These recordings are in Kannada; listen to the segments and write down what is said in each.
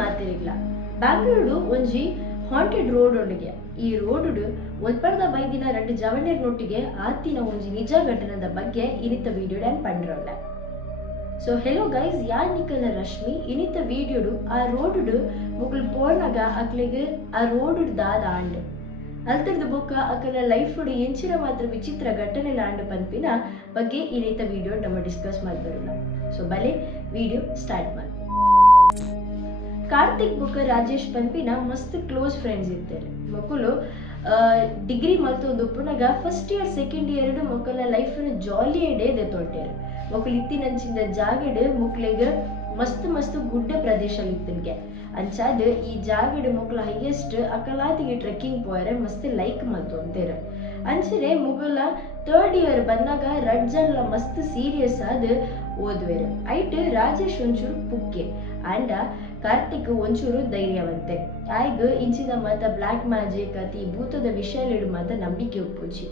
ಮಾತಿರಿಗ್ಲ ಬ್ಯಾಂಗ್ಳೂರು ಒಂಜಿ ಹಾಂಟೆಡ್ ರೋಡ್ ಒಟ್ಟಿಗೆ ಈ ರೋಡ್ ಒಲ್ಪರ್ದ ಬೈದಿನ ರಡ್ಡು ಜವಣೇರ್ ನೊಟ್ಟಿಗೆ ಆತಿನ ಒಂಜಿ ನಿಜ ಘಟನದ ಬಗ್ಗೆ ಇನಿತ ವಿಡಿಯೋ ಡ್ಯಾನ್ ಪಂಡ್ರಲ್ಲ. ಸೊ ಹೆಲೋ ಗೈಸ್, ಯಾನ್ ನಿಕಲ್ನ ರಶ್ಮಿ. ಇನಿತ ವಿಡಿಯೋಡು ಆ ರೋಡ್ ಮುಗುಲ್ ಪೋರ್ನಾಗ ಅಕ್ಲೆಗೆ ಆ ರೋಡ್ ದಾದ ಆಂಡ್ ಅಲ್ತರ್ದ ಬೊಕ್ಕ ಅಕಲ ಲೈಫ್ ಎಂಚಿನ ಮಾತ್ರ ವಿಚಿತ್ರ ಘಟನೆ ಆಂಡ್ ಪನ್ಪಿನ ಬಗ್ಗೆ ಇನಿತ ವಿಡಿಯೋ ನಮ್ಮ ಡಿಸ್ಕಸ್ ಮಾಡ್ಬರೋಣ. ಸೊ ಬಲೆ ವಿಡಿಯೋ ಸ್ಟಾರ್ಟ್ ಮಾಡಿ. ಕಾರ್ತಿಕ್ ಬೊಕ್ಕ ರಾಜೇಶ್ ಪನ್ಪಿನ ಮಸ್ತ್ ಕ್ಲೋಸ್ ಫ್ರೆಂಡ್ಸ್ ಇರ್ತಾರೆ. ಮಕ್ಕಳು ಡಿಗ್ರಿ ಮಲ್ತೊಂದು ಪುನಗ ಫಸ್ಟ್ ಇಯರ್ ಸೆಕೆಂಡ್ ಇಯರ್ ಮಕ್ಕಳ ಲೈಫ್ ಜಾಲಿ ಡೇ ದೆತ್ತೊಂಟೇರು. ಮಕ್ಕಳು ಇತ್ತಿನಂಚಿಂದ ಜಾಗಡ್ ಮುಕ್ಲೆಗೆ ಮಸ್ತ್ ಗುಡ್ಡ ಪ್ರದೇಶ ಇತ್ತನ್ಗೆ ಅಂಚಾದ ಈ ಜಾಗಡ್ ಮಕ್ಕಳು ಹೈಯೆಸ್ಟ್ ಅಕಲಾತಿಗೆ ಟ್ರೆಕ್ಕಿಂಗ್ ಪೋಯರೆ ಮಸ್ತ್ ಲೈಕ್ ಮಲ್ತೊಂತೇರ. ಅಂಚನೆ ಮುಗಲ ಥರ್ಡ್ ಇಯರ್ ಬಂದಾಗ ರಡ್ಜಲ್ಲ ಮಸ್ತ್ ಸೀರಿಯಸ್ ಆದ ಓದ್ವೇರು. ಐಟ್ ರಾಜೇಶ್ ಒಂಚೂರು ಪುಕ್ಕೆ ಆಂಡ ಕಾರ್ತಿಕ್ ಒಂಚೂರು ಧೈರ್ಯವಂತೆ. ಆಯ್ಗ ಇಂಚಿನ ಮಾತ ಬ್ಲ್ಯಾಕ್ ಮ್ಯಾಜಿಕ್ ಅತಿ ಭೂತದ ವಿಷಯಲಿಡು ಮಾತ ನಂಬಿಕೆ ಉಪ್ಪುಜಿ.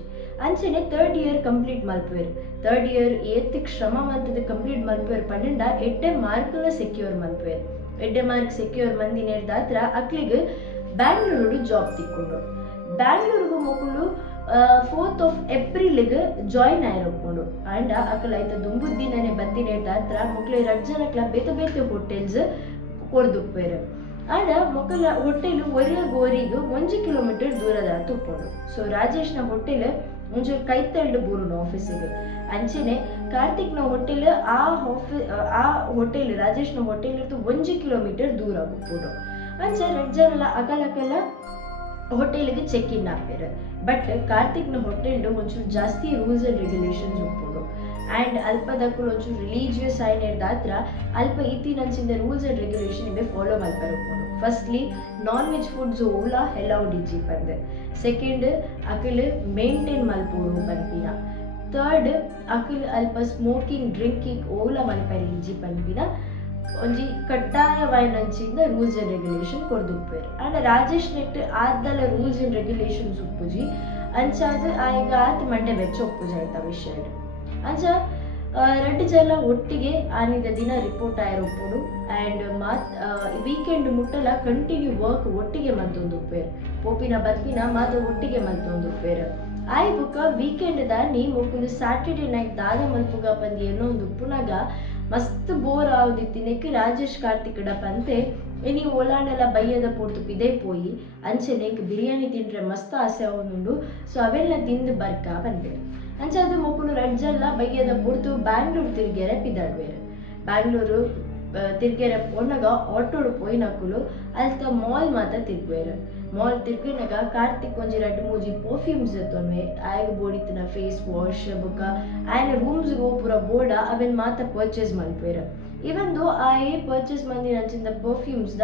ಅಂಚನೆ ಥರ್ಡ್ ಇಯರ್ ಕಂಪ್ಲೀಟ್ ಮಲ್ಪುವೇರು. ಥರ್ಡ್ ಇಯರ್ ಏತಿಕ್ ಶ್ರಮ ಮಂತದ ಕಂಪ್ಲೀಟ್ ಮಲ್ಪುವೇರು ಪಂಡ ಎಡ್ಡೆ ಮಾರ್ಕ್ನ ಸೆಕ್ಯೂರ್ ಮಲ್ಪುವೇರು. ಎಡ್ಡೆ ಮಾರ್ಕ್ ಸೆಕ್ಯೂರ್ ಮಂದಿನೇರ್ದಾತ್ರ ಅಕ್ಲಿಗೆ ಬ್ಯಾಂಗ್ಳೂರು ಜಾಬ್ ತಿಕ್ಕೊಂಡು ಬ್ಯಾಂಗ್ಳೂರ್ಗು ಮಕ್ಕಳು 4th of April ಜಾಯಿನ್ ಆಯ್ರಕೊಂಡು ಅಂಡ ಅಕಲ ಐತ ದುಂಬುದ್ದಿನೇ ಬತ್ತಿನೇರ್ದಾತ್ರ ಮಕ್ಕಳು ರಡ್ಜನಕ್ಲ ಬೇತೆ ಹೋಟೆಲ್ಸ್ ಕೊಡ್ದುಪ್ಪೇರು. ಆಡ ಮಕ್ಕಳ ಹೋಟೆಲ್ ಒರಿಯ ಗೋರಿಗೆ 1 ಕಿಲೋಮೀಟರ್ ದೂರದ ತುಪ್ಪುಂಡು. ಸೊ ರಾಜೇಶ್ನ ಹೋಟೆಲ್ ಒಂಚೂರು ಕೈತಳ್ಳು ಬೂರುನು ಆಫೀಸಿಗೆ. ಅಂಚೆನೆ ಕಾರ್ತಿಕ್ನ ಹೋಟೆಲ್ ಆ ಹೋಟೆಲ್ ರಾಜೇಶ್ನ ಹೋಟೆಲ್ 1 ಕಿಲೋಮೀಟರ್ ದೂರ ಉಪ್ಪುಂಡು. ಅಂಚ ರಡ್ಜನಲ್ಲ ಅಕಲಕಲ್ಲ ಹೋಟೆಲ್ಗೆ ಚೆಕ್ ಇನ್ ಆಗ್ತಾರೆ. ಬಟ್ ಕಾರ್ತಿಕ್ನ ಹೋಟೆಲ್ ಒಂಚೂರು ಜಾಸ್ತಿ ರೂಲ್ಸ್ ಅಂಡ್ ರೆಗ್ಯುಲೇಷನ್ಸ್ ಉಪ್ಪುಂಡು. ಆ್ಯಂಡ್ ಅಲ್ಪದಕ್ಕೂ ಒಂಚೂರು ರಿಲೀಜಿಯಸ್ ಆಯ್ನೇರ್ದಾತ್ರ ಅಲ್ಪ ಇತ್ತಿನಂಚಿಂದ ರೂಲ್ಸ್ ಅಂಡ್ ರೆಗ್ಯುಲೇಷನ್ ಇವೆ ಫಾಲೋ ಮಲ್ಪರಕೊಂಡು. ಫಸ್ಟ್ಲಿ ನಾನ್ ವೆಜ್ ಫುಡ್ಸ್ ಓಲ ಅಲೌಡ್ ಇಜ್ಜಿ ಪಂದೆ. ಸೆಕೆಂಡ್ ಅಕಲ್ ಮೇಂಟೈನ್ ಮಲ್ಪೋಡು ಪನ್ಪಿನ. ಥರ್ಡ್ ಅಕಲ್ ಅಲ್ಪ ಸ್ಮೋಕಿಂಗ್ ಡ್ರಿಂಕಿಂಗ್ ಓಲ ಮಲ್ಪರಿ ಇಜ್ಜಿ ಪನ್ಪಿನ ಒಂಜಿ ಕಡ್ಡಾಯವಾಯಿನಂಚಿಂದ ರೂಲ್ಸ್ ಅಂಡ್ ರೆಗ್ಯುಲೇಷನ್ ಕೊಡ್ದುಪ್ಪೇರು. ಆಂಡ ರಾಜೇಶ್ ನೆಟ್ ಆದ್ದಲ ರೂಲ್ಸ್ ಅಂಡ್ ರೆಗ್ಯುಲೇಷನ್ಸ್ ಉಪ್ಪುಜಿ ಅಂಚಾದ ಈಗ ಆತ ಮಂಡೆ ಬೆಚ್ಚ ಒಪ್ಪುಜಿ ಆಯ್ತಾ ವಿಷಯ. ಅಂಚ ರಡ್ಡು ಜನ ಒಟ್ಟಿಗೆ ಆನಿದ ದಿನ ರಿಪೋರ್ಟ್ ಆಯ್ರೊಪ್ಪುಡು. ಆ್ಯಂಡ್ ವೀಕೆಂಡ್ ಮುಟ್ಟಲ ಕಂಟಿನ್ಯೂ ವರ್ಕ್ ಒಟ್ಟಿಗೆ ಮಲ್ತೊಂದುಪ್ಪೇರು. ಪೋಪಿನ ಬತ್ತಿನ ಮಾತ ಒಟ್ಟಿಗೆ ಮಲ್ತೊಂದುಪ್ಪೇರು. ಆಯ್ ಬುಕ್ಕ ವೀಕೆಂಡ್ ದಾನಿ ಮುಕ್ಕುಂದು ಸ್ಯಾಟರ್ಡೆ ನೈಟ್ ದಾದ ಮಲ್ಪುಗ ಪಂದಿ ಏನೋ ಒಂದು ಪುನಗ ಮಸ್ತ್ ಬೋರ್ ಆವುದಿತ್ತಿನಕ್ಕೆ ರಾಜೇಶ್ ಕಾರ್ತಿಕಡ ಪಂತೆ ಇನಿ ಓಲಾಂಡೆಲ್ಲ ಬೈಯದ ಪೋರ್ತು ಪಿದೆ ಪೋಯಿ ಅಂಚೆನೆಕ್ ಬಿರಿಯಾನಿ ತಿಂಡ್ರೆ ಮಸ್ತ್ ಆಸೆ ಅವನುಂಡು. ಸೊ ಅವೆಲ್ಲ ತಿಂದು ಬರ್ಕ ಬಂದೇರು. ಅಂಚಾದ ಮಕ್ಕಳು ರಡ್ಜಲ್ಲ ಬೈಯದ ಪೋರ್ತು ಬ್ಯಾಂಗ್ಳೂರು ತಿರ್ಗೆರೆ ಪಿದಾಡ್ವೇರು. ಬ್ಯಾಂಗ್ಳೂರು ತಿರ್ಗೆರೆ ಪೋನಾಗ ಆಟೋಡು ಪೋಯಿನಕ್ಕಲು ಅಲ್ತ ಮಾಲ್ ಮಾತ ತಿರ್ಗ್ವೇರು. ಮಾಲ್ ತಿರ್ಗಿನಾಗ ಕಾರ್ತಿಕ್ ಒಂಜಿ 2-3 ಪರ್ಫ್ಯೂಮ್ಸ್ ಎತ್ತೊನ್ವೆ. ಆಯ್ಗ ಬೋಡಿತ್ತಿನ ಫೇಸ್ ವಾಶ್ ಬೊಕ್ಕ ಆಯ್ನ ರೂಮ್ಸ್ಗೆ ಹೋಗ್ಪುರ ಬೋರ್ಡ ಅವೆನ್ ಮಾತ ಪರ್ಚೇಸ್ ಮಲ್ಪೇರು. ಇವಂದು ಪರ್ಚೇಸ್ ಮಂದಿನ ಅಂಚಿಂದ ಪರ್ಫ್ಯೂಮ್ಸ್ದ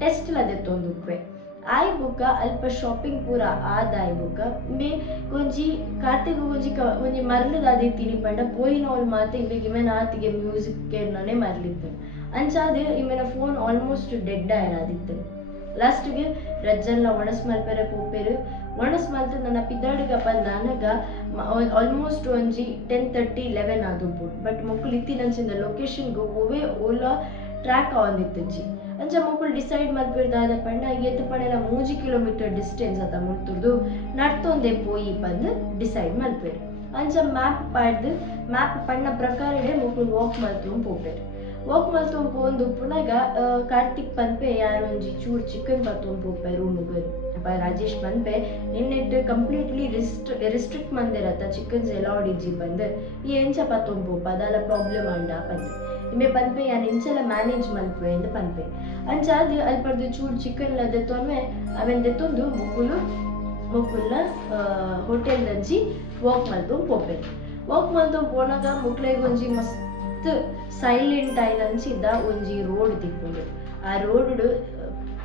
ಟೆಸ್ಟ್ ಲದೆತ್ತೊಂದುಕ್ವೆ. ಆಯ್ ಬುಕ್ಕ ಅಲ್ಪ ಶಾಪಿಂಗ್ ಪೂರ ಆದಾಯ್ ಬುಕ್ಕ ಮೇ ಒಂಜಿ ಕಾರ್ತಿಕ್ ಒಂಜಿ ಮರ್ಲದಾದಿ ತಿನಿ ಪಂಡ ಪೋಯಿನವಲ್ ಮಾತ ಇವಾಗ ಇಮೆನ ಆತಿಗೆ ಮ್ಯೂಸಿಕ್ ಏನೇ ಮರ್ಲಿತ್ತು. ಅಂಚಾದ ಇಮೆನ ಫೋನ್ ಆಲ್ಮೋಸ್ಟ್ ಡೆಡ್ ಆದಿತ್ತು. ಲಾಸ್ಟ್ಗೆ ರಜ್ಜಲ್ಲ ಒಣಸ್ ಮಲ್ಪೆರೆ ಪೋಪೇರು. ಒಣಸ್ ಮಲ್ತು ನನ್ನ ಪಿದ್ದಾಡಿಗ ಬಂದ ನನಗ ಆಲ್ಮೋಸ್ಟ್ ಒಂಜಿ 10:30-11 ಆದುಪ್ಪು. ಬಟ್ ಮಕ್ಕಳು ಇತ್ತಿನಂಚಿಂದ ಲೊಕೇಶನ್ಗೆ ಓವೇ ಓಲಾ ಟ್ರ್ಯಾಕ್ ಆವಂದಿತ್ತಜ್ಜಿ. ಅಂಚ ಮಕ್ಕಳು ಡಿಸೈಡ್ ಮಲ್ಪಿರ್ದಾದ ಪಂಡ ಎತ್ತು ಪಂಡೆಲ್ಲ 3 ಕಿಲೋಮೀಟರ್ ಡಿಸ್ಟೆನ್ಸ್ ಅತ ಮುಳ್ತುರ್ದು ನಡ್ತೊಂದೆ ಪೋಯಿ ಬಂದು ಡಿಸೈಡ್ ಮಲ್ಪೇರು. ಅಂಚ ಮ್ಯಾಪ್ ಪಣ್ಣ ಪ್ರಕಾರಡೆ ಮಕ್ಕಳು ವಾಕ್ ಮಲ್ತೊಂದು ಪೋಪೇರು. ವಾಕ್ ಮಲ್ತೊಂದು ಪೋಂದು ಪುನಗ ಕಾರ್ತಿಕ್ ಪನ್ಪೆ ಯಾರು ಒಂಜಿ ಚೂರು ಚಿಕನ್ ಬತ್ತೊಂದು ಪೋಪೆ ರೂಮ್ಗೆ. ರಾಜೇಶ್ ಪನ್ಪೆ ನಿನ್ನೆಟ್ಟು ಕಂಪ್ಲೀಟ್ಲಿ ರಿಸ್ಟ್ರಿಕ್ಟ್ ಮಂದಿರತ್ತ ಚಿಕನ್ಸ್ ಅಲೌಡ್ ಇಜ್ಜಿ ಬಂದು ಈ ಎಂಚ ಪತ್ತೊಂದು ಪೋಪ ಅದೆಲ್ಲ ಪ್ರಾಬ್ಲಮ್ ಅಂಡ ಪಂದೆ. ಇಮೆ ಪನ್ಪೆ ಯಾನ್ ಇಂಚೆಲ್ಲ ಮ್ಯಾನೇಜ್ ಮಲ್ಪೆ ಎಂದು ಪನ್ಪೆ. ಅಂಚಾದ ಅಲ್ಪರ್ದು ಚೂರು ಚಿಕನ್ ದೆತ್ತೊನ್ವೆ ಅವೆನ್ ದೆತ್ತೊಂದು ಮುಕ್ಕುಲ್ನ ಹೋಟೆಲ್ ದಂಚಿ ವಾಕ್ ಮಲ್ತೊಂದು ಪೋಪೆ. ವಾಕ್ ಮಲ್ತೊಂದು ಪೋನಾಗ ಮುಕ್ಳೆಗೆ ಒಂಜಿ ಮಸ್ತ್ ಸೈಲೆಂಟ್ ಆಯ್ಲಂಚಿದ್ದ ಒಂಜಿ ರೋಡ್ ತಿಕ್ಕೊಂಡು ಆ ರೋಡ್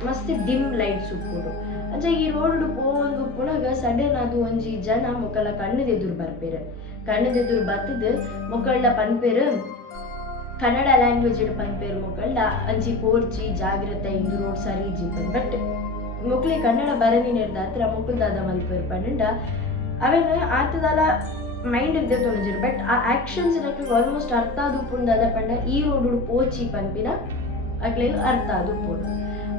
ಮಸ್ತ್ ಡಿಮ್ ಲೈಟ್ಸ್ ಉಪ್ಪುಂಡು. ಅಂಚ ಈ ರೋಡ್ ಪೋಂದು ಪುನಗ ಸಡನ್ ಅದು ಒಂಜಿ ಜನ ಮೊಕ್ಕಳ ಕಣ್ಣದೆದುರು ಬರ್ಪೇರು. ಕಣ್ಣದೆದುರು ಬತ್ತದ ಮೊಕ್ಕಳ ಪನ್ಪೇರು ಕನ್ನಡ ಲ್ಯಾಂಗ್ವೇಜ್ ಪನ್ಪೇರು. ಮೊಕ್ಕಳ ಅಂಚಿ ಪೋರ್ಚಿ ಜಾಗ್ರತೆ ಇಂದು ರೋಡ್ ಸರಿ ಇಜ್ಜಿಪ್ಪನ್. ಬಟ್ ಮೊಕ್ಲೆ ಕನ್ನಡ ಬರದಿನೇರ್ದಾತ್ರ ಮೊಕ್ಕಲ್ದಾದ ಮಲ್ಪೇರು ಪಂಡ ಅವೇನು ಆತದಲ್ಲ ಮೈಂಡ್ ಇದ್ದೊಂದಿರು. ಬಟ್ ಆ ಆಕ್ಷನ್ಸ್ ಆಲ್ಮೋಸ್ಟ್ ಅರ್ಥ ಆದು ಪುಂಡದ ಪಂಡ ಈ ರೋಡ್ ಪೋಚಿ ಪನ್ಪಿನ ಅಕ್ಲೆಗ್ ಅರ್ಥ ಆದು ಪೋಡು.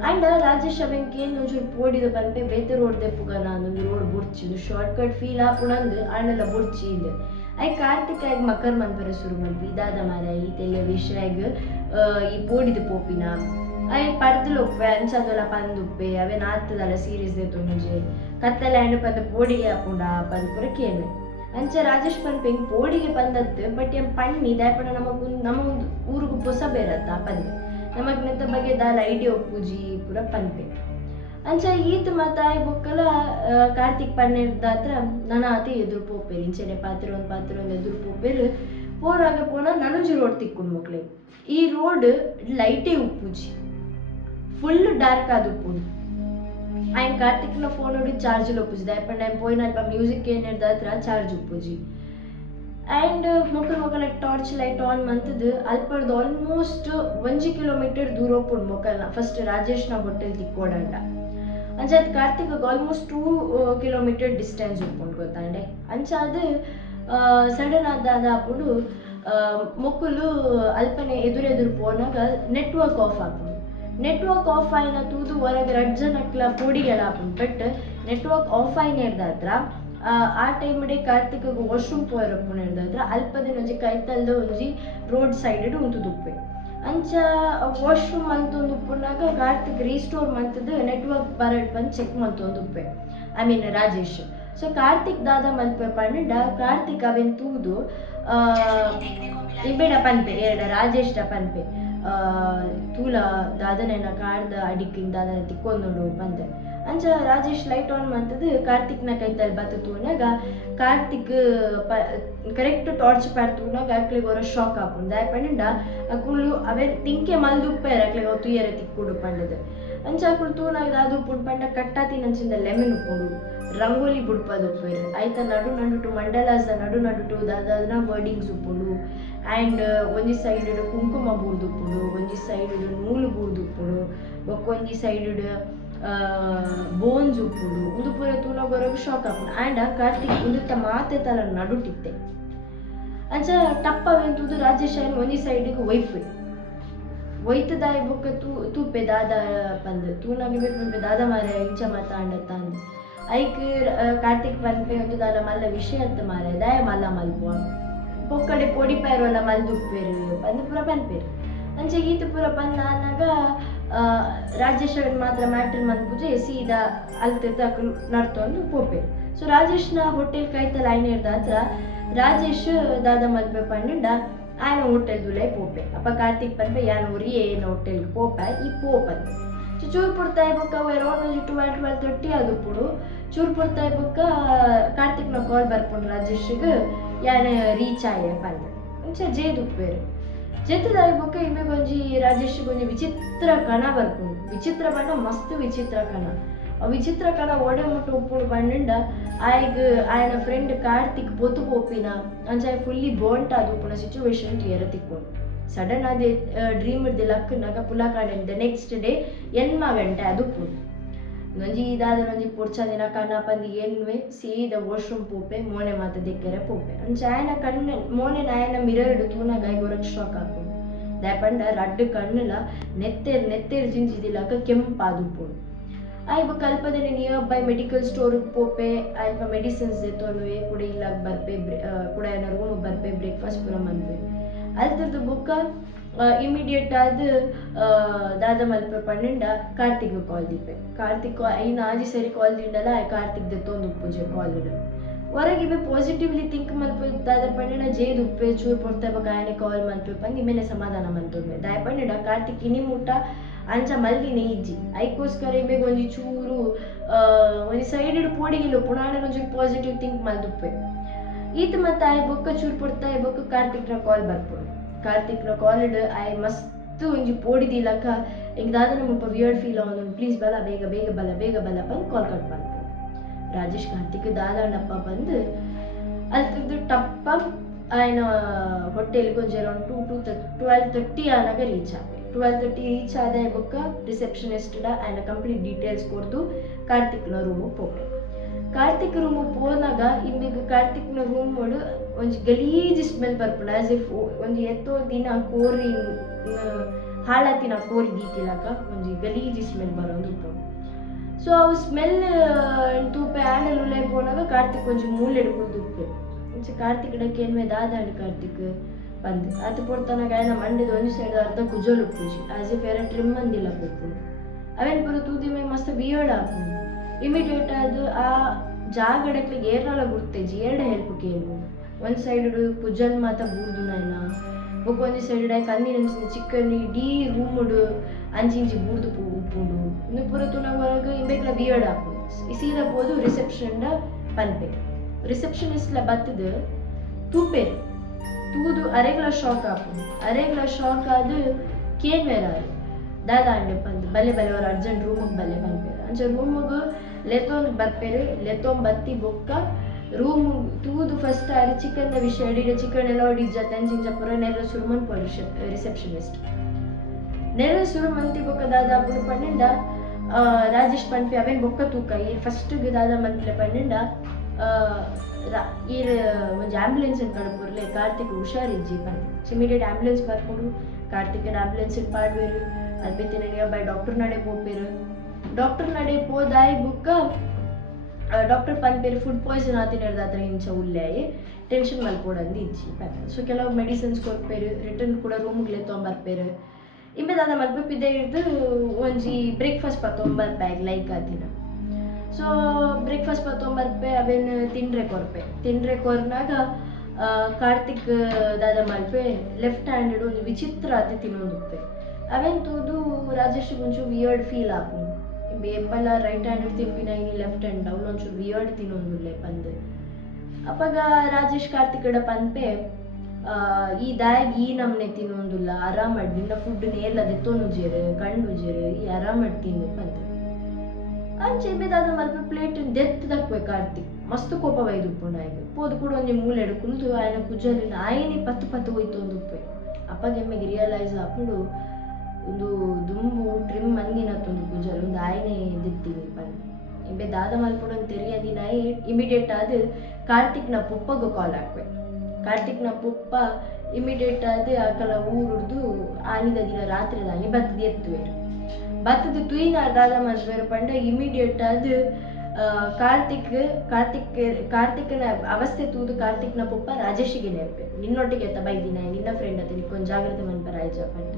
ಆ್ಯಂಡ್ ರಾಜೇಶ್ ಅವೆಂಗೆ ಒಂಚೂರು ಪೋಡಿದ ಪನ್ಪೆ ಬೇತೆ ರೋಡ್ ದೆಪ್ಪುಗ ನಾನೊಂದು ರೋಡ್ ಬುಡ್ಚಿಂದು ಶಾರ್ಟ್ ಕಟ್ ಫೀಲ್ ಆಪುಣಂದು ಆಂಡಲ ಬುಡ್ಚಿ ಇಂದು ಐ ಕಾರ್ತಿಕ್ ಆಗಿ ಮಕರ್ ಮನ್ಪರೆ ಶುರು ಮಲ್ಪಿ ಇದಾದ ಮಾರ ಈ ತೆಲೆ ವಿಷಯಗ್ ಈ ಪೋಡಿದ ಪೋಪಿನ ಐ ಪಡ್ದಲು ಒಪ್ಪೆ ಅಂಚದೊಲ ಪಂದುಪ್ಪೆ ಅವೇ ನಾತ್ತದಲ್ಲ ಸೀರೀಸ್ ದೆತ್ತೊಂಜೆ ಕತ್ತಲೆ ಆಂಡ್ ಪಂದ ಪೋಡಿಗೆ ಹಾಕೊಂಡ ಪಂದ್ ಪುರ ಕೇಳ್ವೆ ಅಂಚ ರಾಜೇಶ್ ಪನ್ಪೆ ಪೋಡಿಗೆ ಪಂದತ್ತು ಬಟ್ ಎಂ ಪಣ್ಣಿ ದಾಯಪಡ ನಮ್ಮ ಒಂದು ಊರಿಗೂ ಹೊಸ ಬೇರತ್ತ ಪಂದೆ ನಮಗ್ ನೆತ್ತ ಬಗ್ಗೆ ದಾಲ ಐಡಿಯಾ ಒಪ್ಪುಜಿ ಪೂರ ಪನ್ಪೆ ಅಂಚ ಈತ್ ಮತ್ತ ಬೊಕ್ಕಲ ಕಾರ್ತಿಕ್ ಪನ್ನೆರ್ದಾತ್ರ ನನ್ನ ಆತಿ ಎದುರು ಪೋಪೇರು ಇಂಚೆನೆ ಪಾತ್ರ ಒಂದು ಎದುರು ಪೋಪೇರು ಪೋರಾಗ ಪೋನ ನನಂಜಿ ರೋಡ್ ತಿಕ್ಕೊಂಡು ಮಕ್ಳೆ ಈ ರೋಡ್ ಲೈಟೇ ಉಪ್ಪುಜಿ ಫುಲ್ ಡಾರ್ಕ್ ಆದ ಉಪ್ಪುಂಡು ఆయన కార్తిక్ನ ಫೋನ್ ನೋಡಿ ಚಾರ್ಜ್ ಲೊಪ್ಪುಜಿ ದಾಯಪಂಡ ಪೋಯಿನ ಅಲ್ಪ ಮ್ಯೂಸಿಕ್ ಏನಿರ್ದಾತ್ರ ಚಾರ್ಜ್ ಉಪ್ಪುಜಿ ಆ್ಯಂಡ್ ಮೊಕಲ್ ಟಾರ್ಚ್ ಲೈಟ್ ಆನ್ ಮಂತದ್ದು ಅಲ್ಪಡ್ದು ಆಲ್ಮೋಸ್ಟ್ 1 ಕಿಲೋಮೀಟರ್ ದೂರ ಹೋಗ್ಬಿಡು ಮೊಕಲ್ನ ಫಸ್ಟ್ ರಾಜೇಶ್ನ ಹೋಟೆಲ್ ತಿಕ್ಕೋಡಂಡ ಅಂಚ ಅದು ಕಾರ್ತಿಕ್ ಆಲ್ಮೋಸ್ಟ್ 2 ಕಿಲೋಮೀಟರ್ ಡಿಸ್ಟೆನ್ಸ್ ಉಪ್ಪುಂಡು ಗೊತ್ತಾಂಡೆ ಅಂಚ ಅದು ಸಡನ್ ಆದ ಅప్పుడు ಮೊಕ್ಕಲು ಅಲ್ಪನೆ ಎದುರೆದುರು ಪೋನಾಗ ನೆಟ್ವರ್ಕ್ ಆಫ್ ಆಪುಂಡು ನೆಟ್ವರ್ಕ್ ಆಫ್ ಆಯ್ನ ತೂದು ಹೊರಗೆ ರಡ್ಜನಕ್ಲ ಪೋಡಿಗೆಲ್ಲ ಆಪುಂಡು ಬಟ್ ನೆಟ್ವರ್ಕ್ ಆಫ್ ಆಯ್ನ ಇರ್ದಾತ್ರ ಆ ಟೈಮ್ಡೆ ಕಾರ್ತಿಕ್ ವಾಶ್ರೂಮ್ ಪೋಯರಪ್ಪುನ ಇರ್ದಾದ್ರ ಅಲ್ಪದಿನ ಒಂಜಿ ಕೈತಲ್ದ ಒಂಜಿ ರೋಡ್ ಸೈಡ್ ಉಂತುದುಪ್ಪೆ ಅಂಚ ವಾಶ್ರೂಮ್ ಅಂತೊಂದು ಉಪ್ಪುನಾಗ ಕಾರ್ತಿಕ್ ರೀಸ್ಟೋರ್ ಮಂತದ್ದು ನೆಟ್ವರ್ಕ್ ಬರಡ್ ಬಂದು ಚೆಕ್ ಮಂತೊಂದುಪ್ಪೆ I mean Rajesh so Karthik ದಾದ ಮಲ್ಪೆ ಪಂಡ ಕಾರ್ತಿಕ್ ಅವೆನ್ ತೂದು ಇಬೇಡ ಪನ್ಪೆ ಎರಡ ರಾಜೇಶ್ ಪನ್ಪೆ ತೂಲ ದಾದನೆನ ಕಾರ್ದ ಅಡಿಕ್ಕಿಂದ ದಾದನ ತಿಕ್ಕೊಂದು ಬಂದೆ ಅಂಚ ರಾಜೇಶ್ ಲೈಟ್ ಆನ್ ಮಂತದ್ದು ಕಾರ್ತಿಕ್ನ ಕೈತಲ್ಲಿ ಬತ್ತ ತೂನಾಗ ಕಾರ್ತಿಕ್ ಕರೆಕ್ಟ್ ಟಾರ್ಚ್ ಪ್ಯಾಡ್ ತೂನಾಗ ಅಕ್ಲಿಗೆ ಹೊರ ಶಾಕ್ ಆಪುಂಡು ದಾಯಪಂಡ ಅಕುಲು ಅವೇ ತಿಂಕೆ ಮಲ್ದುಪ್ಪೇರ ಅಕ್ಲಿಗೆ ಅವು ತುಯ್ಯರ ತಿಕ್ಕುಡು ಪಂಡದು ಅಂಚ ಅಕುಲು ತೂನಾಗ ದಾದು ಉಪ್ಪುಂಡು ಪಂಡ ಕಟ್ಟಾತಿ ನಂಚಿಂದ ಲೆಮನ್ ಉಪ್ಪುಂಡು ರಂಗೋಲಿ ಬುಡ್ಪದು ಉಪ್ಪೇರು ಐತ ನಡು ಮಂಡಲಾಸ ನಡು ದಾದನ ವರ್ಡಿಂಗ್ಸ್ ಉಪ್ಪುಂಡು ಆ್ಯಂಡ್ ಒಂಜಿ ಸೈಡ್ ಕುಂಕುಮ ಬೂರ್ದು ಉಪ್ಪುಂಡು ಒಂಜಿ ಸೈಡ್ ನೂಲು ಬೂರ್ದು ಉಪ್ಪುಂಡು ಒಂಜಿ ಸೈಡ್ ಬೋನ್ಸ್ ಉಪ್ಪುಂಡು ಒಂದು ಪೂರ ತೂನಗೊರಗು ಶಾಕ್ ಆಪುಂಡು ಆ್ಯಂಡ್ ಕಾರ್ತಿಕ್ ಉಂದುತ್ತ ಮಾತೆ ತಲ ನಡುಟಿತ್ತೆ ಅಂಚ ಟಪ್ಪವೆಂತುದು ರಾಜೇಶ್ ಆಯ್ನ ಒಂಜಿ ಸೈಡಿಗೆ ಒಯ್ತದಾಯ ಬೊಕ್ಕ ತೂಪೆ ದಾದ ಪಂದ್ ತೂನಾಗಿ ಬಿಟ್ಟು ದಾದ ಮಾರೆ ಇಂಚ ಮಾತಾಂಡತ್ತ ಅಂದ್ ಐಕ್ ಕಾರ್ತಿಕ್ ಪನ್ಪೆ ಒಂದು ದಾಲ ಮಲ್ಲ ವಿಷಯ ಅಂತ ಮಾರೆ ದಾಯ ಮಲ್ಲ ಮಲ್ಪುವ ಪೊಕ್ಕಡೆ ಪೊಡಿ ಪೈರೋಲ್ಲ ಮಲ್ದುಪ್ಪೇರು ಪಂದ್ ಪೂರ ಪನ್ಪೇರು ಅಂಚೆ ಈತ ಪೂರ ಪಂದ್ ಆನಾಗ ರಾಜೇಶ್ ಮಾತ್ರ ಮ್ಯಾಟ್ರ್ ಮನ್ಪುಜೆ ಸೀದಾ ಅಲ್ತಿರ್ತ ನಡ್ತೊಂದು ಪೋಪೇರು ಸೊ ರಾಜೇಶ್ನ ಹೋಟೆಲ್ ಕೈತಲ್ಲ ಆಯ್ನ ಇರ್ದಾತ್ರ ರಾಜೇಶ್ ದಾದ ಮಲ್ಪೆ ಪಂಡ ఆయన హోటల్ దులై పోపే అప్ప కార్తిక్ పన్పే యాన్ ఒరి ఏన హోటల్ పోపా ఈ పోపన్ చూర్ పుడతాయి బొక్క అరౌండ్ 12:30 అదుప్పుడు చూర్ పుడతాయి బొక్క కార్తిక్ ನ ಕಾಲ್ ಬರ್ಪುಂಡು ರಾಜೇಶ್ಗೆ ಯಾನ್ ರೀಚ್ ಆಯೆ ಪಂದ ಅಂಚ ಜೇದುಪ್ಪೇರು ಜೆತ್ತದಾಯಿ ಬೊಕ್ಕ ಇಮೆ ಗೊಂಜಿ ರಾಜೇಶ್ ಗೊಂಜಿ ವಿಚಿತ್ರ ಕಣ ಬರ್ಪುಂಡು ವಿಚಿತ್ರ ಬಣ್ಣ ಮಸ್ತ್ ವಿಚಿತ್ರ ಕಣ ಆ ವಿಚಿತ್ರ ಕಣ ಓಡೆ ಮುಟ್ಟು ಉಪ್ಪುಂಡು ಪಂಡ ఆయన ಫ್ರೆಂಡ್ ಕಾರ್ತಿಕ್ ಬೊತ್ತು ಪೋಪಿನ ಅಂಚ ಫುಲ್ಲಿ ಬಾಂಟ್ ಆದ ಉಪ್ಪುನ ಸಿಚುವೇಶನ್ ಕ್ಲಿಯರ್ ತಿಕ್ಕೊಂಡು ಸಡನ್ ಅದೇ ಡ್ರೀಮ್ ಇಡ್ದೆ ಲಕ್ಕನಾಗ ಪುಲ ಕಾಣೆ ನೆಕ್ಸ್ಟ್ ಡೇ 8 ಗಂಟೆ ಅದು ಉಪ್ಪುಂಡು ನೊಂಜಿ ಇದಾದ ನೊಂಜಿ ಪುಡ್ಚದಿನ ಕಣ ಪಂದಿ ಏನ್ವೆ ಸೀದಾ ವಾಶ್ರೂಮ್ ಪೋಪೆ ಮೋನೆ ಮಾತ ದಿಕ್ಕೆರೆ ಪೋಪೆ ಅಂಚ ఆయన ಕಣ್ಣು ಮೋನೆ ఆయన ಮಿರರ್ ತೂನಾಗ ಗೊರಕ್ ಶಾಕ್ ಹಾಕೊಂಡು ದಾಯಪಂಡ ರಡ್ಡು ಕಣ್ಣುಲ ನೆತ್ತೇರು ಜಿಂಜಿದಿಲಕ ಕೆಂಪಾದ ಉಪ್ಪುಂಡು ಆಯ್ಬ ಕಲ್ಪದನೆ ನಿಯರ್ ಬೈ ಮೆಡಿಕಲ್ ಸ್ಟೋರ್ ಪೋಪೆ ಆಯ್ಬ ಮೆಡಿಸಿನ್ಸ್ ದೆತ್ತೊನ್ವೆ ಕೂಡ ಇಲ್ಲಾಗ ಬರ್ಪೆ ಕೂಡ ಏನ ರೂಮ್ ಬರ್ಪೆ ಬ್ರೇಕ್ಫಾಸ್ಟ್ ಪೂರ ಮನ್ಪೆ ಅಲ್ತದ್ದು ಬುಕ್ಕ ಇಮಿಡಿಯೇಟ್ ಆದ ದಾದ ಮಲ್ಪೆ ಪಂಡ ಕಾರ್ತಿಕ್ ಕಾಲ್ ದಿಪ್ಪೆ ಕಾರ್ತಿಕ್ ಐನ ಆಜಿ ಸರಿ ಕಾಲ್ ದಿಂಡಲ್ಲ ಕಾರ್ತಿಕ್ ದೆತ್ತೊಂದು ಉಪ್ಪುಜೆ ಕಾಲ್ ಹೊರಗೆ ಪಾಸಿಟಿವ್ಲಿ ಥಿಂಕ್ ಮಲ್ಪೆ ದಾದ ಪಂಡ ಜೇದು ಉಪ್ಪೆ ಚೂರು ಪೊಡ್ತಾ ಆಯನೆ ಕಾಲ್ ಮಲ್ಪೆ ಪಂದ್ ಇಮೇಲೆ ಸಮಾಧಾನ ಮಂತೊಮ್ಮೆ ದಾಯ ಪಂಡ ಕಾರ್ತಿಕ್ ಇನಿ ಮುಟ್ಟ ಅಂಚ ಮಲ್ದಿನಿ ಇಜ್ಜಿ ಐಕೋಸ್ಕರ ಇಬೇಗ ಒಂಜಿ ಚೂರು ಒಂಜಿ ಸೈಡ್ ಪೋಡಿಗಿಲ್ಲ ಪುಣಾಣ ಒಂಚೂರು ಪಾಸಿಟಿವ್ ಥಿಂಕ್ ಮಲ್ದುಪ್ಪೆ ಈತ ಮತ್ತೆ ಆಯ್ ಬೊಕ್ಕ ಚೂರು ಪೊಡ್ತಾ ಬೊಕ್ಕ ಕಾರ್ತಿಕ್ನ ಕಾಲ್ ಬರ್ಪುಡು ಕಾರ್ತಿಕ್ನ ಕಾಲ್ ಆಯ್ ಮಸ್ತ್ ಒಂಜಿ ಪೋಡಿದಿಲಕ ಈಗ ದಾದ ನಮ್ಮಪ್ಪ ವಿಯರ್ಡ್ ಫೀಲ್ ಅವನು ಪ್ಲೀಸ್ ಬಲ ಬೇಗ ಬಲ ಬಂದು ಕಾಲ್ ಕಟ್ ಮಾಡ್ತು ರಾಜೇಶ್ ಕಾರ್ತಿಕ್ ದಾದಾಂಡಪ್ಪ ಬಂದು ಅಲ್ತದ್ದು ಟಪ್ಪ ఆయన ಹೋಟೆಲ್ಗೆ ಒಂಜಿ ಅರೌಂಡ್ 12:30 ಆನಾಗ ರೀಚ್ ಆಪೆ 12:30 ರೀಚ್ ಆದ ಬೊಕ್ಕ ರಿಸೆಪ್ಷನಿಸ್ಟ್ ఆయన ಕಂಪ್ಲೀಟ್ ಡೀಟೇಲ್ಸ್ ಕೊಡ್ದು ಕಾರ್ತಿಕ್ನ ರೂಮ್ ಪೋಪೆ ಕಾರ್ತಿಕ್ ರೂಮ್ ಪೋನಾಗ ಇಂಬಿಗ ಕಾರ್ತಿಕ್ನ ರೂಮ್ ಒಂಜಿ ಗಲೀಜ್ ಸ್ಮೆಲ್ ಬರ್ಪುಂಡು ಆಸ್ ಇಫ್ ಒಂಜಿ ಎತ್ತೋ ದಿನ ಕೋರಿ ಹಾಳಾತಿನ ಕೋರಿ ದೀತಿಲಾಕ ಒಂಜಿ ಗಲೀಜಿ ಸ್ಮೆಲ್ ಬರೋದು ಉಪ್ಪು. ಸೊ ಅವು ಸ್ಮೆಲ್ ತೂಪೆ ಆಂಡಲ್ ಉಲ್ಲೆ ಪೋನಾಗ ಕಾರ್ತಿಕ್ ಒಂಜಿ ಮೂಲೆ ಹಿಡ್ಕೊಂಡು ಉಪ್ಪು ಇಂಚ ಕಾರ್ತಿಕ್ ಡಕ್ಕೆ ಏನ್ಮೆ ದಾದಾಂಡ್ ಕಾರ್ತಿಕ್ ಬಂದು ಅದು ಪೊಡ್ತಾನಾಗ ಆಯ್ನ ಮಂಡಿದ ಒಂಜಿ ಸೈಡ್ ಅರ್ಧ ಕುಜೋಲ್ ಉಪ್ಪುಜಿ ಆಸ್ ಇಫ್ ಬೇರೆ ಟ್ರಿಮ್ ಅಂದಿಲ್ಲ ಉಪ್ಪು ಅವೇನು ಪೂರ ತೂದಿ ಮೇ ಮಸ್ತ್ ಬಿಯರ್ಡ್ ಹಾಕು ಇಮಿಡಿಯೇಟ್ ಅದು ಆ ಜಾಗಡಕ್ಕೆ ಏರ್ನಾಲ ಗುರ್ತೇಜಿ ಎರಡು ಹೆಲ್ಪ್ ಕೇಳು ಒಂದು ಸೈಡ್ ಕುಜಲ್ ಮಾತ ಬೂರ್ದು ನಾಯ್ನ ಬೊಕ್ಕ ಒಂಜಿ ಸೈಡ್ ಕಂದಿನ ಚಿಕನ್ ಇಡೀ ರೂಮುಡು ಅಂಚಿಂಚಿ ಬೂರ್ದು ಉಪ್ಪುಂಡು ಇನ್ನು ಪೂರ ತುನಗ ಇಂಬೇಕ್ಲ ಬಿಯರ್ಡ್ ಹಾಕು ಸೀದಾ ಪೋದು ರಿಸೆಪ್ಷನ್ ಪನ್ಪೆ ರಿಸೆಪ್ಷನಿಸ್ಟ್ಲ ಬತ್ತದು ತೂಪೇರು ತೂದು ಅರೆಗ್ಲ ಶಾಕ್ ಹಾಕು ಅರೆಗ್ಲ ಶಾಕ್ ಆದು ಕೇನ್ ಮೇಲ ದಾದಾ ಅಂಡೆ ಪಂದ್ ಬಲ್ಲೆ ಬಲ್ಲೆ ಅವ್ರು ಅರ್ಜೆಂಟ್ ರೂಮಿಗೆ ಬಲ್ಲೆ ಬಂದ್ಪೇರು ಅಂಚ ರೂಮಿಗೆ ಲೆತ್ತೊಂದು ಬರ್ಪೇರು ಲೆತ್ತೊಂದು ಬತ್ತಿ ಬೊಕ್ಕ ರೂಮ್ ತೂದು ಫಸ್ಟ್ ಆರಿ ಚಿಕನ್ ವಿಷಯ ಅಡಿಗೆ ಚಿಕನ್ ಎಲ್ಲ ಹೊಡಿಜ್ಜ ತಂಜಿಂಜ ಪುರ ನೆರ ಶುರು ಮನ್ಪೋಡು ರಿಸೆಪ್ಷನಿಸ್ಟ್ ನೆರ ಶುರು ಮಂತಿ ಬೊಕ್ಕ ದಾದಾ ಅಪ್ಪಡು ಪನ್ನೆಂಡ ರಾಜೇಶ್ ಪನ್ಪಿ ಅವೇನು ಬೊಕ್ಕ ತೂಕ ಈ ಫಸ್ಟ್ಗೆ ದಾದಾ ಮನ್ಪಿಲೆ ಪನ್ನೆಂಡ ಈ ಒಂಜಿ ಆಂಬ್ಯುಲೆನ್ಸ್ ಕಡಪುರ್ಲೆ ಕಾರ್ತಿಕ್ ಹುಷಾರಿಜ್ಜಿ ಪಂದ್ ಇಮಿಡಿಯೇಟ್ ಆಂಬ್ಯುಲೆನ್ಸ್ ಬರ್ಕೊಂಡು ಕಾರ್ತಿಕ್ ಆಂಬ್ಯುಲೆನ್ಸ್ ಪಾಡ್ವೇರು ಅದ್ಬಿತ್ತಿನ ಬೈ ಡಾಕ್ಟರ್ ನಡೆ ಪೋಪೇರು ಡಾಕ್ಟರ್ ನಡೆ ಪೋದಾಯಿ ಬುಕ್ಕ ಡಾಕ್ಟರ್ ಪನ್ಪೇರು ಫುಡ್ ಪಾಯ್ಸನ್ ಆತಿನ ಹಿಡ್ದಾತ್ರ ಹಿಂಚ ಉಲ್ಲಾಯಿ ಟೆನ್ಷನ್ ಮಲ್ಪೋಡಂದು ಇಜ್ಜಿ ಸೊ ಕೆಲವು ಮೆಡಿಸಿನ್ಸ್ ಕೊಡ್ಪೇರು ರಿಟರ್ನ್ ಕೂಡ ರೂಮ್ಗೆ ತೊಂಬರ್ಪೇರು ಇಂಬೆ ದಾದ ಮಲ್ಪಿದ್ದೆ ಹಿಡ್ದು ಒಂಜಿ ಬ್ರೇಕ್ಫಾಸ್ಟ್ ಪತ್ತೊಂಬರ್ಪೆ ಲೈಕ್ ಆತಿನ ಸೊ ಬ್ರೇಕ್ಫಾಸ್ಟ್ ಪತ್ತೊಂಬರ್ಪೆ ಅವೇನು ತಿಂಡ್ರೆ ಕೊರ್ನಾಗ ಕಾರ್ತಿಕ್ ದಾದ ಮಲ್ಪೆ ಲೆಫ್ಟ್ ಹ್ಯಾಂಡೆಡ್ ಒಂದು ವಿಚಿತ್ರ ಆತಿ ತಿನ್ನೋದುಪ್ಪೆ ಅವೇನು ತೂದು ರಾಜೇಶ್ ಒಂಚೂರು ವಿಯರ್ಡ್ ಫೀಲ್ ಆಪು ಬೇಪಲ್ಲ ರೈಟ್ ಹ್ಯಾಂಡೆಡ್ ತಿನ್ಪಿನ ಇನಿ ಲೆಫ್ಟ್ ಹ್ಯಾಂಡ್ ಅವ್ನು ಒಂಚೂರು ವಿಯರ್ಡ್ ತಿನ್ನೋದುಲ್ಲೆ ಪಂದು ಅಪ್ಪಾಗ ರಾಜೇಶ್ ಕಾರ್ತಿಕಡ ಪನ್ಪೆ ಈ ದಾಯಾಗ ಈ ನಮ್ನೆ ತಿನ್ನೋದಿಲ್ಲ ಆರಾಮಡ್ ನಿನ್ನ ಫುಡ್ ನೇರ್ಲ ದೆತ್ತೋನುಜೇರು ಕಂಡುಜೇರು ಈ ಆರಾಮಡ್ ತಿನ್ನು ಪಂದು ಅಂಚೆ ಬೇದಾದ ಮಲ್ಪೆ ಪ್ಲೇಟ್ ದೆತ್ತು ದಕ್ವೆ ಕಾರ್ತಿಕ್ ಮಸ್ತ್ ಕೋಪ ಬೈದುಪ್ಪುಂಡು ಆಯ್ತು ಪೋದು ಕೂಡ ಒಂಜಿ ಮೂಲೆ ಕುಲ್ತು ಆಯ್ನ ಕುಜ್ಜಲಿನ ಆಯ್ನಿ ಪತ್ತು ಹೋಯ್ತು ಒಂದು ಉಪ್ಪೆ ಅಪ್ಪಗೆ ಎಮ್ಮೆಗೆ ರಿಯಲೈಸ್ ಹಾಕೊಂಡು ಒಂದು ದುಂಬು ಟ್ರಿಮ್ ಮಂದಿನತ್ತೊಂದು ಕುಜಲ್ ಒಂದು ಆಯ್ನೆ ದಿತ್ತೀನಿ ಪನ್ ಎಂಬೆ ದಾದ ಮಲ್ಪೊಡೊಂದು ತೆರಿಯದಿನ ಇಮಿಡಿಯೇಟ್ ಆದ ಕಾರ್ತಿಕ್ನ ಪುಪ್ಪಗೂ ಕಾಲ್ ಹಾಕ್ವೆ ಕಾರ್ತಿಕ್ನ ಪುಪ್ಪ ಇಮಿಡಿಯೇಟ್ ಆದ ಆಕಲ ಊರುಡ್ದು ಆನಿದ ದಿನ ರಾತ್ರಿ ಆನಿ ಬತ್ತದ ಎತ್ತುವೆ ಬತ್ತದ ತುಯಿನ ದಾದ ಮಲ್ಪೇರು ಪಂಡ ಇಮಿಡಿಯೇಟ್ ಆದ ಕಾರ್ತಿಕ್ನ ಅವಸ್ಥೆ ತೂದು ಕಾರ್ತಿಕ್ನ ಪುಪ್ಪ ರಾಜೇಶಿಗೆ ನೆನಪೆ ನಿನ್ನೊಟ್ಟಿಗೆ ಎತ್ತ ಬೈದಿನ ನಿನ್ನ ಫ್ರೆಂಡ್ ಅತ್ತ ನಿಕ್ಕೊಂದು ಜಾಗ್ರತೆ ಮನ್ಪ ರಾಜ ಪಂಡ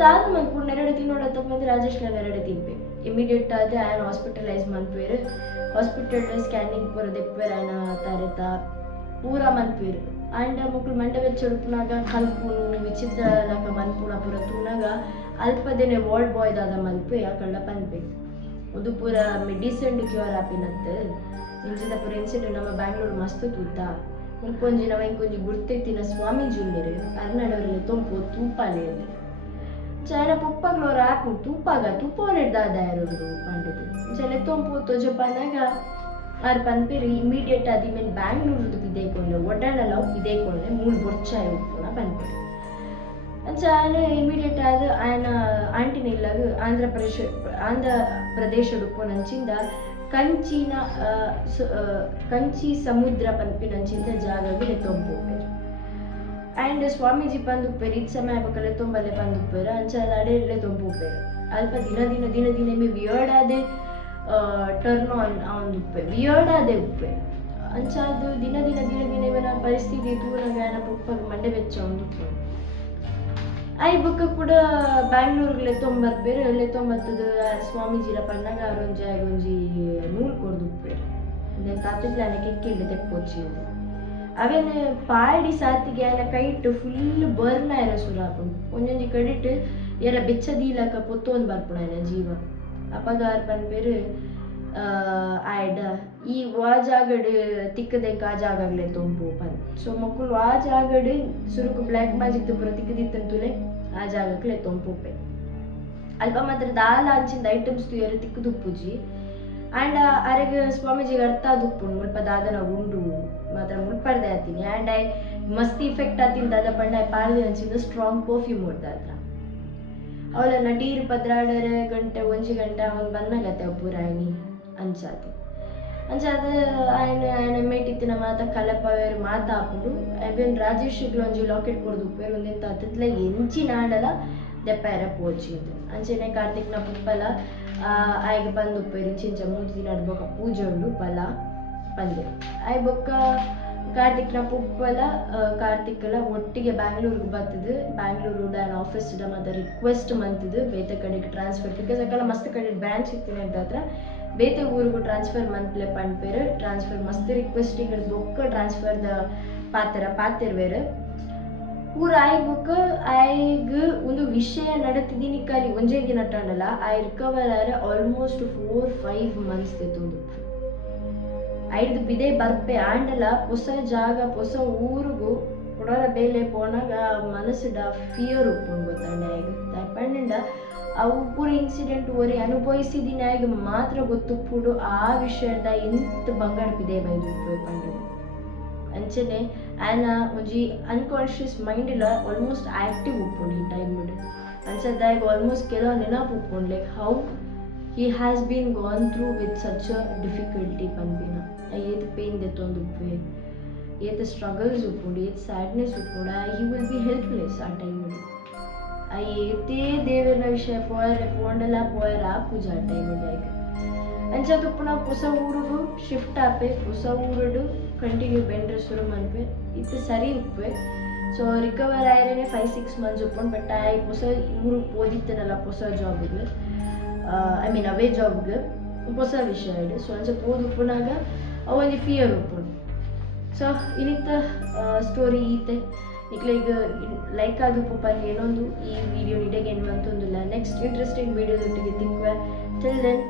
ದಾದ ಮಲ್ಪು ನೆರಡು ತಿನ್ನೋಡತ್ತ ಬಂದು ರಾಜೇಶ್ನ ನೆರಡು ತಿನ್ಪೆ ಇಮಿಡಿಯೇಟ್ ಆದ ಆಯನ ಹಾಸ್ಪಿಟಲೈಸ್ ಮನ್ಪೇರು ಹಾಸ್ಪಿಟಲ್ ಸ್ಕ್ಯಾನಿಂಗ್ ಪೂರ ದೆಪ್ಪೇರು ಆಯನ ತರೆತ ಪೂರ ಮನ್ಪೇರು ಆಂಡ ಮಕ್ಕಳು ಮಂಡ ಬೆಚ್ಚೊಡುಪುನಾಗ ಕಲ್ಪುನು ವಿಚಿತ್ರ ಲಕ ಮನ್ಪುಣ ಪೂರ ತೂನಾಗ ಅಲ್ಪದೇನೆ ವಾರ್ಡ್ ಬಾಯ್ ದಾದ ಮಲ್ಪೆ ಆ ಕಳ್ಳ ಪನ್ಪೆ ಅದು ಪೂರ ಮೆಡಿಸಿನ್ ಕ್ಯೂರ್ ಆಪಿನತ್ತೆ ಇಂಚಿನ ಪೂರ ಇನ್ಸಿಡೆಂಟ್ ನಮ್ಮ ಬ್ಯಾಂಗ್ಳೂರು ಮಸ್ತ್ ತೂತ ಮುಲ್ಕೊಂಜಿ ನವ ಇಂಕೊಂಜಿ ಗುರ್ತೆತ್ತಿನ ಸ್ವಾಮೀಜಿ ಉಳ್ಳೇರು ಅರ್ನಾಡವರಲ್ಲಿ ತೊಂಪು ತೂಪಾಲೆ ಅಲ್ಲಿ ಚೈನ ಪುಪ್ಪಗ್ಲೋರು ಆಪು ತೂಪವನೆ ದಾದ ಯಾರು ಪಂಡಿತು ಚೆಲೆ ತೊಂಪು ತೊಜಪನಾಗ ಆರು ಪನ್ಪೇರು ಇಮಿಡಿಯೇಟ್ ಆದಿ ಮೇಲೆ ಬ್ಯಾಂಗ್ಳೂರ್ದು ಬಿದ್ದೇಕೊಂಡೆ ಒಡ್ಡಾಡಲ್ಲ ಬಿದ್ದೇಕೊಂಡೆ ಮೂರು ಬೊರ್ಚಾಯ ಉಪ್ಪುಣ ಪನ್ಪೇರು ಅಂಚ ಆಯ್ನ ಇಮಿಡಿಯೇಟ್ ಆದ ಆಯ್ನ ಆಂಟಿನ ಇಲ್ಲಾಗ ಆಂಧ್ರ ಪ್ರದೇಶ ಉಪ್ಪುನಂಚಿಂದ ಕಂಚಿ ಸಮುದ್ರ ಪನ್ಪಿನಂಚಿಂದ ಜಾಗಗೆ ತೊಂಪೋಪೇರು ಆ್ಯಂಡ್ ಸ್ವಾಮೀಜಿ ಪಂದುಪ್ಪೇರು ಇದು ಸಮಯ ಪಕ್ಕಲೆ ತೊಂಬಲ್ಲೇ ಪಂದುಪ್ಪೇರು ಅಂಚ ಅದು ಅಡೆಯಲ್ಲೇ ತೊಂಪೋಪೇರು ಅಲ್ಪ ದಿನ ಮೇ ವಿಯರ್ಡ್ ಆದೆ ಟರ್ನ್ ಆನ್ ಉಪ್ಪೆ ವಿಯರ್ಡ್ ಆದೆ ಉಪ್ಪೆ ಅಂಚ ಅದು ದಿನ ಇವನ ಪರಿಸ್ಥಿತಿ ತೂರಾಗ ಪುಪ್ಪಗೆ ಮಂಡೆ ಬೆಚ್ಚ ಒಂದು ಉಪ್ಪು ಐ ಬುಕ್ಕ ಕೂಡ ಬ್ಯಾಂಗ್ಳೂರ್ಗೆ ತೊಂಬತ್ತದ ಸ್ವಾಮೀಜಿಲ ಪಣ್ಣಾಗ ಒಂಜಿ ನೂಲ್ ಕೊಡ್ದು ಉಪ್ಪೇರು ದೆನ್ ತಾತಜ್ಲ ಆಯನಕ್ಕೆ ಕೆಳ್ಳೆ ತೆಕ್ಕೊಚ್ಚಿ ಅವೇನು ಪಾಡಿ ಸಾತಿಗೆ ಆಯನ ಕೈಟ್ ಫುಲ್ ಬರ್ನ್ ಆಯ್ರ ಸುರಾಪು ಒಂಜೊಂಜಿ ಕಡಿಟ್ ಎರ ಬೆಚ್ಚದೀಲಕ ಪೊತ್ತೊಂದು ಬರ್ಪುಣ ಆಯ್ನ ಜೀವ ಅಪಗಾರ ಪನ್ಪೇರು ಆಯ್ಡ ಈ ವಾಜಾಗಡ್ ತಿಕ್ಕದೆಂಕ ಆ ಜಾಗಗಳೇ ತೊಂಪು ಪನ್ ಸೊ ಮಕ್ಕಳು ಆ ಜಾಗಡ್ ಸುರುಕು ಬ್ಲ್ಯಾಕ್ ಮ್ಯಾಜಿಕ್ ಪೂರ ತಿಕ್ಕದಿತ್ತಂತುಲೆ ಆ ಜಾಗಕ್ಲೆ ತೊಂಪುಪ್ಪೆ ಅಲ್ಪ ಮಾತ್ರ ದಾಲ ಅಂಚಿಂದ ಐಟಮ್ಸ್ ತುಯರು ತಿಕ್ಕದುಪ್ಪುಜಿ ಆ್ಯಂಡ್ ಅರೆಗೆ ಸ್ವಾಮೀಜಿಗೆ ಅರ್ಥ ಆದುಪ್ಪುಂಡು ಮುಲ್ಪ ದಾದನ ಉಂಡು ಮಾತ್ರ ಮುಲ್ಪಡ್ದೆ ಆತೀನಿ ಆ್ಯಂಡ್ ಐ ಮಸ್ತ್ ಇಫೆಕ್ಟ್ ಆತೀನಿ ದಾದ ಪಂಡ ಪಾಡ್ದೆ ಅಂಚಿಂದ ಸ್ಟ್ರಾಂಗ್ ಪರ್ಫ್ಯೂಮ್ ಹೊಡ್ದಾದ್ರ ಅವಳ ನಡೀರ್ ಪದ್ರಾಡರೆ ಒಂಜಿ ಗಂಟೆ ಅವನು ಬನ್ನಗತ್ತೆ ಪೂರಾಯಿನಿ ಅಂಚಾತಿ ಅಂಚಾದ ఆయన ಮೇಟಿತ್ತಿನ ಮಾತ ಕಲಪವೇರು ಮಾತಾಪುಡು ಅವೇನು ರಾಜೇಶ್ಗೆ ಒಂಜಿ ಲಾಕೆಟ್ ಕೊಡ್ದು ಉಪ್ಪೇರು ಒಂದೆಂತ ಅತ್ತತ್ಲ ಎಂಚಿ ನಾಡಲ ದೆಪ್ಪಾಯರ ಪೋಚಿಂದು ಅಂಚೆನೆ ಕಾರ್ತಿಕ್ನ ಪುಪ್ಪಲ ಆಯ್ಗೆ ಬಂದು ಉಪ್ಪೇರು ಇಂಚಿಂಚ ಮೂಜಿ ದಿನ ಬೊಕ್ಕ ಪೂಜೆ ಉಂಡು ಪಲ ಬಂದೆ ಆಯ್ ಬೊಕ್ಕ ಕಾರ್ತಿಕ್ನ ಪುಪ್ಪಲ ಕಾರ್ತಿಕ್ಲ ಒಟ್ಟಿಗೆ ಬ್ಯಾಂಗ್ಳೂರ್ಗೆ ಬರ್ತದೆ ಬ್ಯಾಂಗ್ಳೂರು ಆ್ಯಂಡ್ ಆಫೀಸ್ಡ ಮತ್ತು ರಿಕ್ವೆಸ್ಟ್ ಮಂತದು ಬೇತೆ ಕಡೆಗೆ ಟ್ರಾನ್ಸ್ಫರ್ ಬಿಕಾಸ್ ಅಕ್ಕಲ್ಲ ಮಸ್ತ್ ಕಡೆ ಬ್ರಾಂಚ್ ಇರ್ತೀನಿ ಅಂತ ಹತ್ರ ಬೇತೆ ಊರಿಗೂ ಟ್ರಾನ್ಸ್ಫರ್ ಮಂತ್ಲೆ ಪಂಡ್ಪೇರು ಟ್ರಾನ್ಸ್ಫರ್ ಮಸ್ತ್ ರಿಕ್ವೆಸ್ಟಿಂಗ್ ಬೊಕ್ಕ ಟ್ರಾನ್ಸ್ಫರ್ದ ಪಾತಿರ್ವೇರು ಊರು ಆಯ್ ಬೊಕ್ಕ ಆಯ್ಗೆ ಒಂದು ವಿಷಯ ನಡತಿದ್ದೀನಿ ಖಾಲಿ ಒಂದೇ ದಿನ ಟಂಡಲ್ಲ ಆಯ್ ರಿಕವರ್ ಆದ್ರೆ ಆಲ್ಮೋಸ್ಟ್ 4-5 ಮಂತ್ಸ್ ತೆತ್ತೊಂದು ಐದು ಬಿದೆ ಬರ್ಪೆ ಆಂಡಲ ಹೊಸ ಜಾಗ ಹೊಸ ಊರಿಗೂ ಕೊಡೋರ ಬೇಲೆ ಪೋನಾಗ ಮನಸ್ಸುಡ ಫಿಯರ್ ಉಪ್ಪುಂಡು ಗೊತ್ತಾಂಡ ಆಯ್ಗೆ ಪಂಡ ಅವು ಪೂರ ಇನ್ಸಿಡೆಂಟ್ ಒರಿ ಅನುಭವಿಸಿದಿನ ಆಯ್ಗೆ ಮಾತ್ರ ಗೊತ್ತುಪ್ಪುಡು ಆ ವಿಷಯದ ಎಂತ ಬಂಗಾರ ಬಿದೆ ಬೈದು ಪಂಡು ಅಂಚನೆ ಆಯ್ನ ಒಂಜಿ ಅನ್ಕಾನ್ಷಿಯಸ್ ಮೈಂಡ್ ಇಲ್ಲ ಆಲ್ಮೋಸ್ಟ್ ಆಕ್ಟಿವ್ ಉಪ್ಪುಂಡು ಈ ಟೈಮ್ ಅನ್ಸದ್ದಾಯ್ಗೆ ಆಲ್ಮೋಸ್ಟ್ ಕೆಲವು ನೆನಪು ಉಪ್ಪುಂಡು like how he has been gone through with such a difficulty ಪನ್ಪಿನ ಏತ್ ಪೇನ್ ದೆತ್ತೊಂದುಪ್ಪೆ ಏತ್ ಸ್ಟ್ರಗಲ್ಸ್ ಉಪ್ಪುಂಡು ಏತ್ ಸ್ಯಾಡ್ನೆಸ್ ಉಪ್ಪುಂಡು he will be helpless ಆ ಟೈಮಲ್ಲಿ ಏತೇ ದೇವರ ವಿಷಯ ಪೋಂಡಲ ಪೋಯರ ಪೂಜಾ ಆ ಟೈಮಲ್ಲಿ ಅಂಚ ತುಪ್ಪುನ ಹೊಸ ಊರಿಗೂ ಶಿಫ್ಟ್ ಆಪೆ ಹೊಸ ಊರುಡು ಕಂಟಿನ್ಯೂ ಬೆಂಡ್ರೆ ಶುರು ಮನ್ಪೆ ಇತ್ತು ಸರಿ ಉಪ್ಪೆ ಸೊ ರಿಕವರ್ ಆಯ್ರೇನೆ 5-6 ಮಂತ್ಸ್ ಉಪ್ಪುಂಡು ಬಟ್ ಆಯ್ ಹೊಸ ಊರು ಓದಿತ್ತನಲ್ಲ ಹೊಸ ಜಾಬಿಗೆ ಐ ಮೀನ್ ಅವೇ ಜಾಬ್ಗೆ ಹೊಸ ವಿಷಯ ಇದೆ ಸೊ ಅಂಚೆ ಓದು ಉಪ್ಪುನಾಗ ಅವೊಂದು ಫಿಯರ್ ಉಪ್ಪುಂಡು ಸೊ ಇನ್ನಿತ್ತ ಸ್ಟೋರಿ ಈತೆ ಈಗ ಲೈಕ್ ಆದು ಪುಪ್ಪಲ್ಲಿ ಏನೊಂದು ಈ ವಿಡಿಯೋ ನಿಡೆಗೆ ಏನು ಅಂತಂದಿಲ್ಲ ನೆಕ್ಸ್ಟ್ ಇಂಟ್ರೆಸ್ಟಿಂಗ್ ವಿಡಿಯೋದೊಟ್ಟಿಗೆ ತಿಕ್ವೆ ಟಿಲ್ ದೆನ್